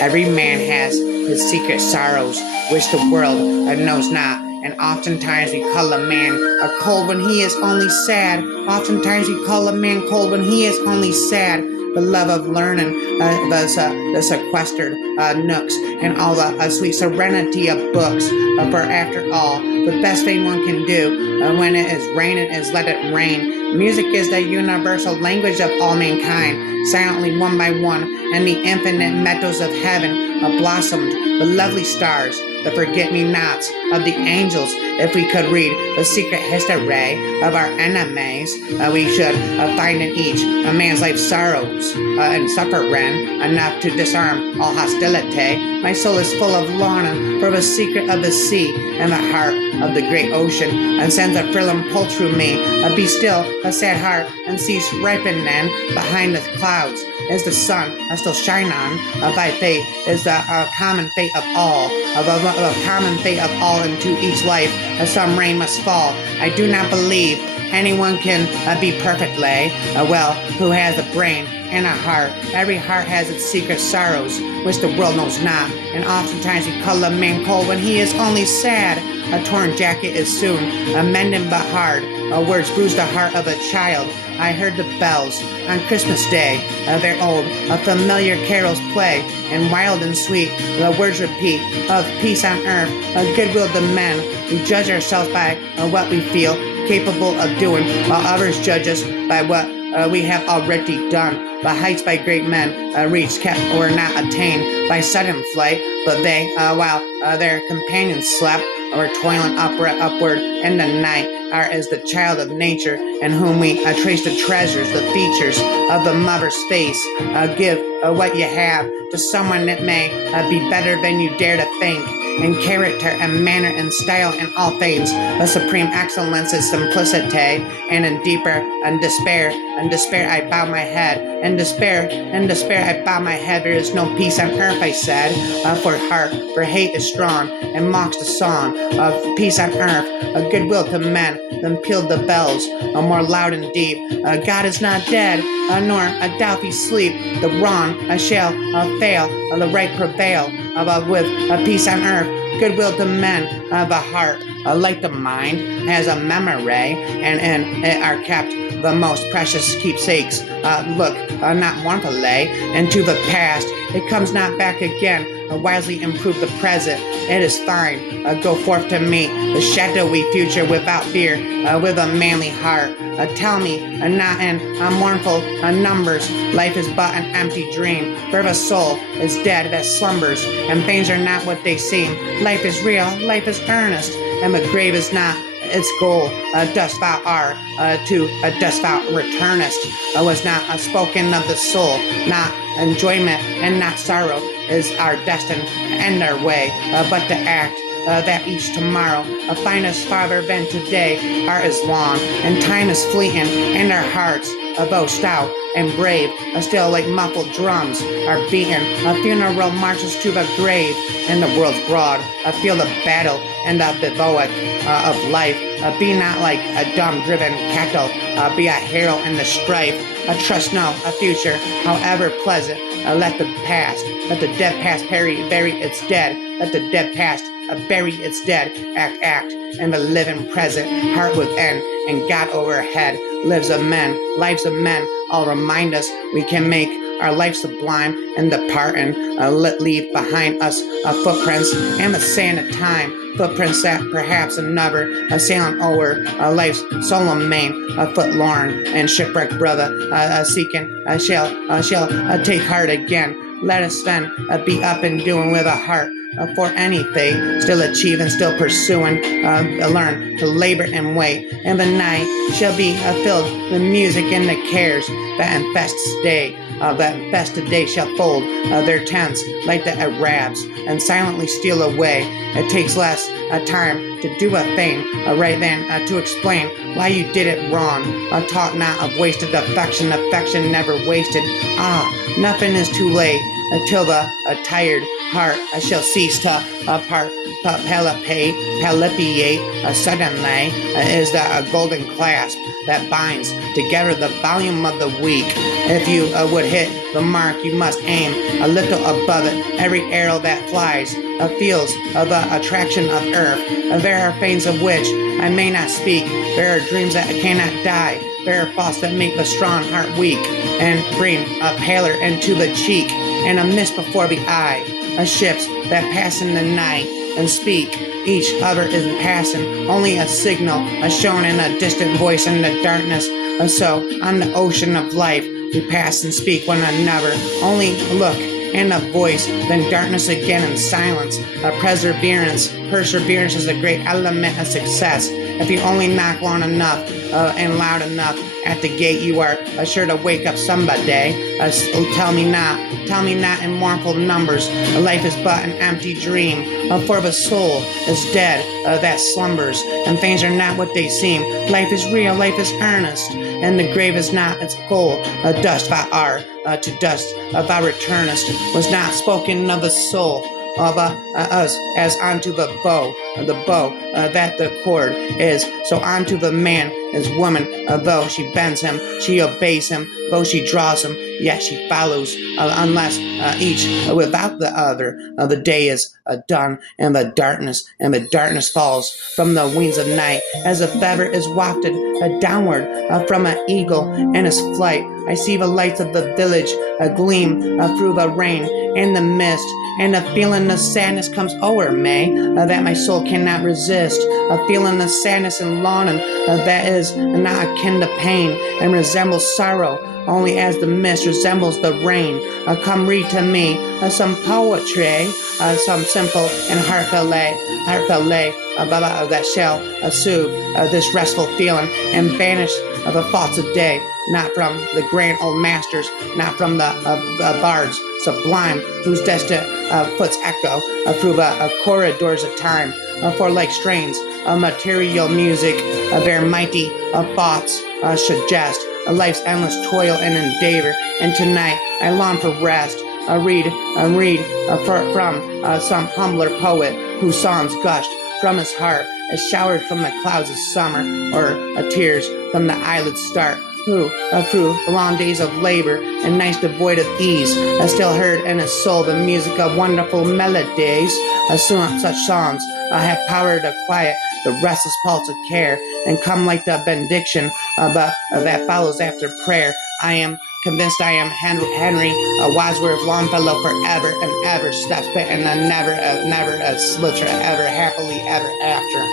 Every man has his secret sorrows, which the world knows not. And oftentimes we call a man cold when he is only sad. Oftentimes we call a man cold when he is only sad. The love of learning, the sequestered nooks, and all the sweet serenity of books. For after all, the best thing one can do when it is raining is let it rain. Music is the universal language of all mankind. Silently, one by one, and the infinite meadows of heaven blossomed the lovely stars, the forget-me-nots of the angels. If we could read the secret history of our enemies, we should find in each a man's life sorrows and suffering enough to disarm all hostility. My soul is full of longing for the secret of the sea and the heart of the great ocean, and sends a thrilling pull through me. Be still, a sad heart, and cease ripening behind the clouds. Is the sun still shine on by fate? Is the common fate of all, of common fate of all into each life? Some rain must fall. I do not believe anyone can be perfectly well who has a brain and a heart. Every heart has its secret sorrows, which the world knows not. And oftentimes we call a man cold when he is only sad. A torn jacket is soon mending but hard. Words bruise the heart of a child. I heard the bells on Christmas Day. Their old, familiar carols play, and wild and sweet the words repeat of peace on earth, goodwill to men. We judge ourselves by what we feel capable of doing, while others judge us by what we have already done. The heights by great men reached, kept, or not attained by sudden flight, but they, while their companions slept, or toiling upward in the night, are as the child of nature, in whom we trace the treasures, the features of the mother's face. Give what you have to someone that may be better than you dare to think. In character and manner and style in all things, the supreme excellence is simplicity. And in despair I bow my head. In despair I bow my head. There is no peace on earth, I said, for hate is strong and mocks the song of peace on earth. A goodwill to men, then pealed the bells, more loud and deep. God is not dead, nor a doubt he sleep. The wrong shall fail, the right prevail, with peace on earth. Goodwill to men, the heart, like the mind, has a memory, and it are kept the most precious keepsakes. Look not mournfully into the past. It comes not back again. Wisely improve the present. It is fine. Go forth to meet the shadowy future without fear, with a manly heart. Tell me, not in mournful numbers, life is but an empty dream. For the soul is dead that slumbers, and things are not what they seem. Life is real, life is earnest, and the grave is not its goal. Dust thou art, to dust thou returnest. Was not spoken of the soul, not enjoyment and not sorrow is our destiny and our way, but to act that each tomorrow find us farther than today. Art is long and time is fleeting, and our hearts, though stout and brave, still like muffled drums are beating funeral marches to the grave. And the world's broad, feel the battle and the bivouac of life. Be not like a dumb-driven cattle, be a hero in the strife. Trust no a future, however pleasant. Let the dead past bury its dead. Let the dead past bury its dead. Act, and the living present, heart within, and God overhead. Lives of men, all remind us we can make our life sublime and departing. Leave behind us footprints and the sand of time. Footprints that perhaps another sailing over life's solemn main, forlorn and shipwrecked brother seeking shall take heart again. Let us then be up and doing with a heart for anything, still achieving, still pursuing, learn to labor and wait. And the night shall be filled with music and the cares that infest day. That infested day shall fold their tents like the Arabs and silently steal away. It takes less time to do a thing right than to explain why you did it wrong. Talk not of wasted affection never wasted. Nothing is too late until the tired heart shall cease to part. palliate, suddenly, is the golden clasp that binds together the volume of the weak. If you would hit the mark, you must aim a little above it. Every arrow that flies feels the attraction of earth. There are fanes of which I may not speak. There are dreams that cannot die. There are thoughts that make the strong heart weak and bring a pallor into the cheek and a mist before the eye. Ships that pass in the night and speak. Each other is passing, only a signal, shown in a distant voice in the darkness. So on the ocean of life, we pass and speak one another. Only look and a voice, then darkness again and silence. Perseverance is a great element of success. If you only knock long enough and loud enough at the gate, you are sure to wake up somebody. Tell me not in mournful numbers. Life is but an empty dream, for the soul is dead that slumbers, and things are not what they seem. Life is real, life is earnest, and the grave is not its goal. Dust thou art, to dust thou returnest, was not spoken of the soul of us as unto the bow that the cord is, so unto the man is woman. Though she bends him, she obeys him. Though she draws him, yet she follows, unless each without the other. The day is done, and the darkness falls from the wings of night, as a feather is wafted downward from an eagle in his flight. I see the lights of the village gleam through the rain and the mist, and a feeling of sadness comes o'er me that my soul cannot resist. A feeling of sadness and longing that is not akin to pain and resembles sorrow only as the mist resembles the rain. Come read to me some poetry, some simple and heartfelt lay that shall soothe this restful feeling and banish the thoughts of day, not from the grand old masters, not from the bards sublime, whose destined foot's echo through the corridors of time. For like strains of material music, their mighty thoughts suggest life's endless toil and endeavor. And tonight I long for rest. Read from some humbler poet whose songs gushed from his heart as showered from the clouds of summer, or tears from the eyelids start, who through long days of labor and nights devoid of ease still heard in his soul the music of wonderful melodies. Such songs have power to quiet the restless pulse of care and come like the benediction that follows after prayer. I am convinced I am Henry Wadsworth Longfellow forever and ever, steps and never slither ever happily ever after.